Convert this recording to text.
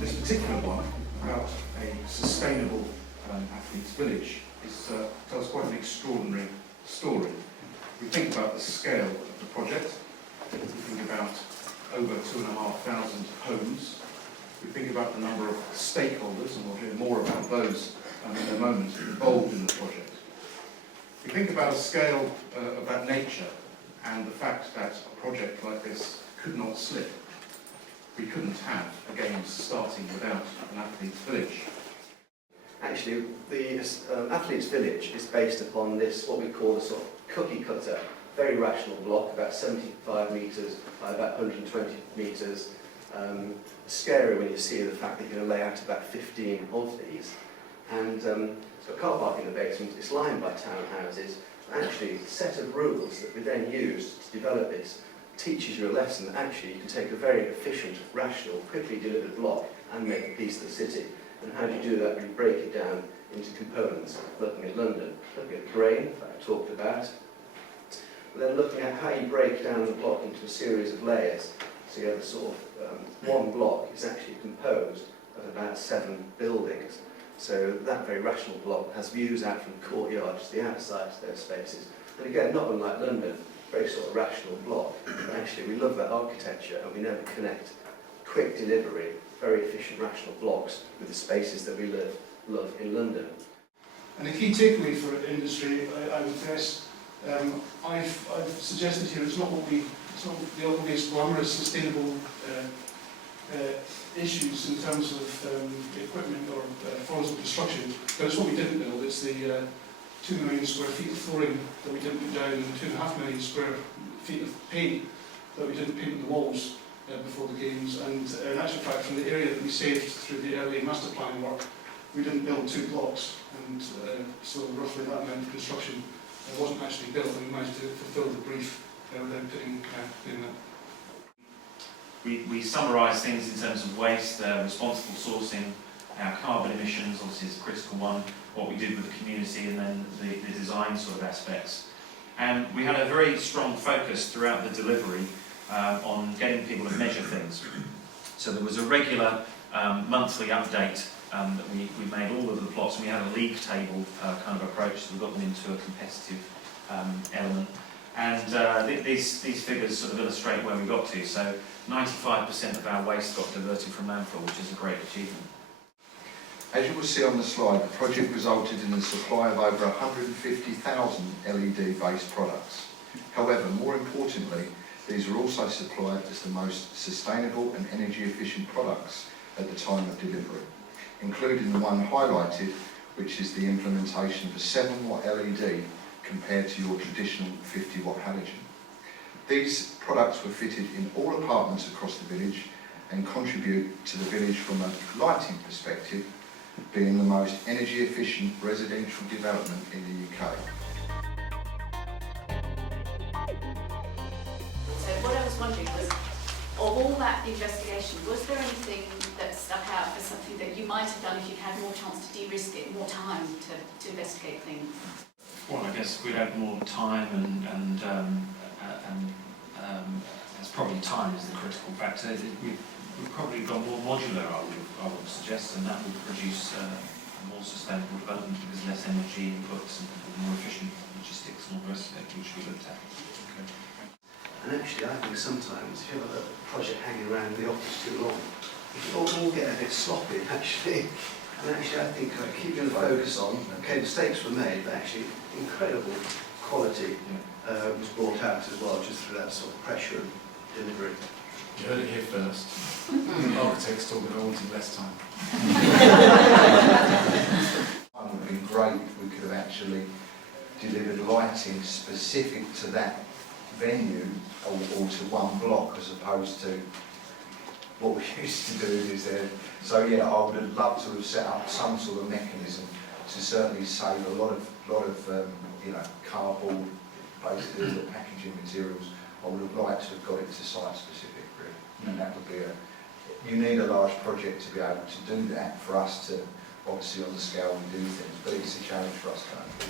This particular one, about a sustainable athletes' village, tells quite an extraordinary story. We think about the scale of the project. We think about over 2,500 homes. We think about the number of stakeholders, and we'll hear more about those in a moment, involved in the project. We think about a scale of that nature and the fact that a project like this could not slip. We couldn't have a Games starting without an athletes' village. Actually, the athletes' village is based upon this, what we call the sort of cookie cutter, very rational block, about 75 metres by about 120 metres. Scary when you see the fact that you're going to lay out about 15 of these. And it's got car park in the basement, it's lined by townhouses. Actually, the set of rules that we then used to develop this teaches you a lesson that actually you can take a very efficient, rational, quickly delivered block and make a piece of the city. And how do you do that? We break it down into components, looking at London, looking at grain, that I talked about, but then looking at how you break down the block into a series of layers. So you have a sort of, one block is actually composed of about 7 buildings. So that very rational block has views out from the courtyard to the outside to those spaces. And again, not unlike London, very sort of rational block. But actually, we love that architecture, and we never connect quick delivery, very efficient rational blocks with the spaces that we love in London. And the key takeaway for industry, I would guess, I've suggested here, it's not the obvious glamorous sustainable issues in terms of equipment or forms of construction, but it's what we didn't build. It's the 2 million square feet of flooring that we didn't put down and 2.5 million square feet of paint that we didn't paint the walls before the Games. And in actual fact, from the area that we saved through the early master planning work, we didn't build 2 blocks, and so roughly that amount of construction wasn't actually built, and we managed to fulfil the brief without doing that. We summarise things in terms of waste, responsible sourcing, our carbon emissions, obviously is a critical one, what we did with the community, and then the design sort of aspects. And we had a very strong focus throughout the delivery on getting people to measure things. So there was a regular monthly update that we made all of the plots, and we had a league table kind of approach, so we got them into a competitive element. And these figures sort of illustrate where we got to. So 95% of our waste got diverted from landfill, which is a great achievement. As you will see on the slide, the project resulted in the supply of over 150,000 LED-based products. However, more importantly, these were also supplied as the most sustainable and energy-efficient products at the time of delivery, including the one highlighted, which is the implementation of a 7-watt LED compared to your traditional 50-watt halogen. These products were fitted in all apartments across the village and contribute to the village from a lighting perspective, being the most energy efficient residential development in the UK. So what I was wondering was, of all that investigation, was there anything that stuck out as something that you might have done if you'd had more chance to de-risk it, more time to investigate things? Well, I guess we'd had more time, and it's probably time is the critical factor. We've probably gone more modular, I would suggest, and that would produce a more sustainable development because less energy inputs and more efficient logistics and all the rest of it, which we looked at. Okay. And actually, I think sometimes if you have a project hanging around the office too long, it can all get a bit sloppy, actually. And actually, I think keeping the focus on, okay, mistakes were made, but actually incredible quality was brought out as well, just through that sort of pressure and delivery. You heard it here first. Architects talking about wanting less time. It would have been great if we could have actually delivered lighting specific to that venue or to one block as opposed to what we used to do is there. So yeah, I would have loved to have set up some sort of mechanism to certainly save a lot of you know, cardboard, basically the packaging materials. I would have liked to have got it to site specific, really. And that would be you need a large project to be able to do that for us to, obviously on the scale we do things, but it's a challenge for us going.